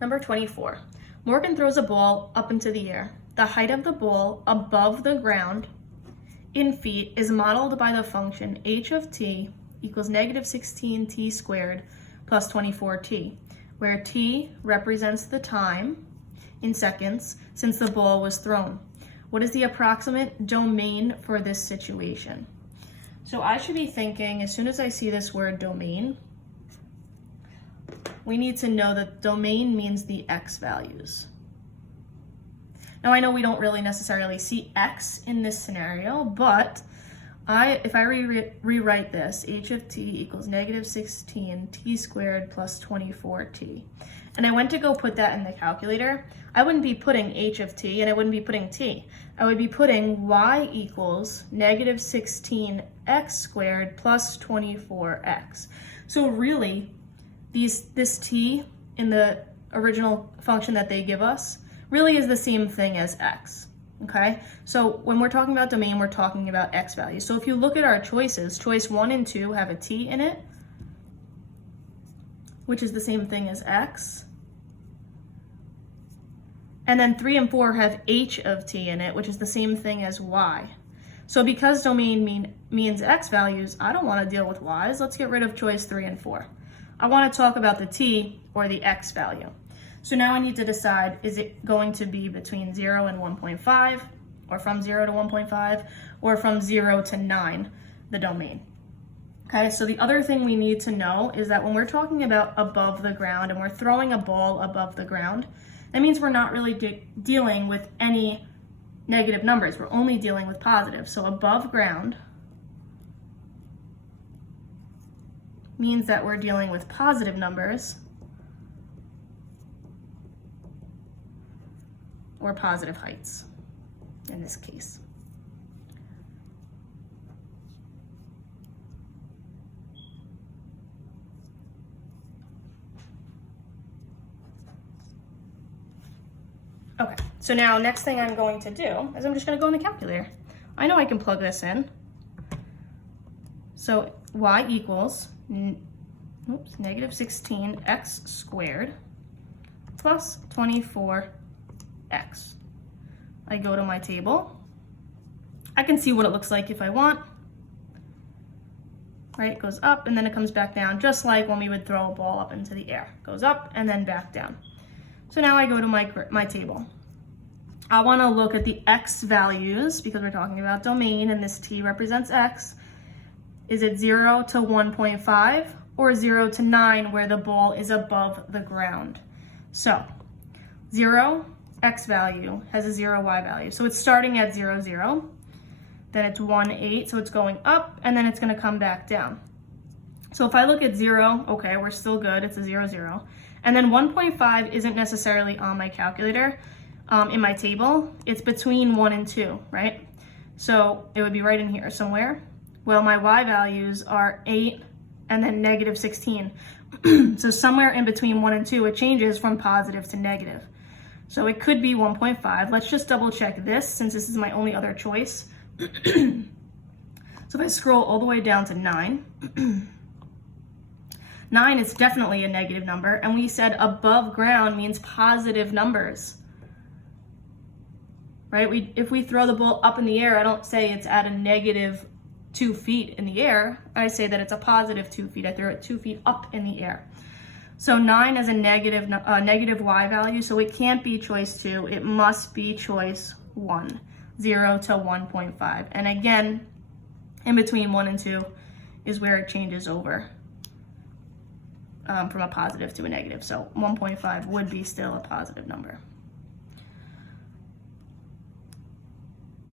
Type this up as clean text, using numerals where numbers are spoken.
Number 24. Morgan throws a ball up into the air. The height of the ball above the ground in feet is modeled by the function h of t equals negative 16t squared plus 24t, where t represents the time in seconds since the ball was thrown. What is the approximate domain for this situation? So I should be thinking, as soon as I see this word domain, we need to know that domain means the x values. Now I know we don't really necessarily see x in this scenario, but if I rewrite this, h of t equals negative 16t squared plus 24t, and I went to go put that in the calculator, I wouldn't be putting h of t and I wouldn't be putting t. I would be putting y equals negative 16x squared plus 24x. So really, this t in the original function that they give us really is the same thing as x, okay? So when we're talking about domain, we're talking about x values. So if you look at our choices, choice 1 and 2 have a t in it, which is the same thing as x. And then 3 and 4 have h of t in it, which is the same thing as y. So because domain means x values, I don't want to deal with y's. Let's get rid of choice 3 and 4. I want to talk about the t or the x value. So now I need to decide, is it going to be between 0 and 1.5, or from 0 to 1.5, or from 0 to 9, the domain? Okay, so the other thing we need to know is that when we're talking about above the ground and we're throwing a ball above the ground, that means we're not really dealing with any negative numbers. We're only dealing with positive. So above ground means that we're dealing with positive numbers or positive heights in this case. Okay, so now next thing I'm going to do is I'm just going to go in the calculator. I know I can plug this in. So y equals negative 16x squared plus 24x. I go to my table. I can see what it looks like if I want. Right, it goes up and then it comes back down, just like when we would throw a ball up into the air. It goes up and then back down. So now I go to my table. I want to look at the x values because we're talking about domain and this t represents x. Is it 0 to 1.5 or 0 to 9 where the ball is above the ground? So 0 x value has a 0 y value. So it's starting at 0, 0. Then it's 1, 8. So it's going up and then it's going to come back down. So if I look at 0, okay, we're still good. It's a 0, 0. And then 1.5 isn't necessarily on my calculator in my table. It's between 1 and 2, right? So it would be right in here somewhere. Well, my y values are 8 and then negative 16. So somewhere in between 1 and 2, it changes from positive to negative. So it could be 1.5. Let's just double check this since this is my only other choice. So if I scroll all the way down to 9, 9 is definitely a negative number, and we said above ground means positive numbers, right? If we throw the ball up in the air, I don't say it's at a negative 2 feet in the air. I say that it's a positive 2 feet. I throw it 2 feet up in the air. So 9 is a negative y value, so it can't be choice 2. It must be choice 1, 0 to 1.5. And again, in between 1 and 2 is where it changes over. From a positive to a negative. So 1.5 would be still a positive number.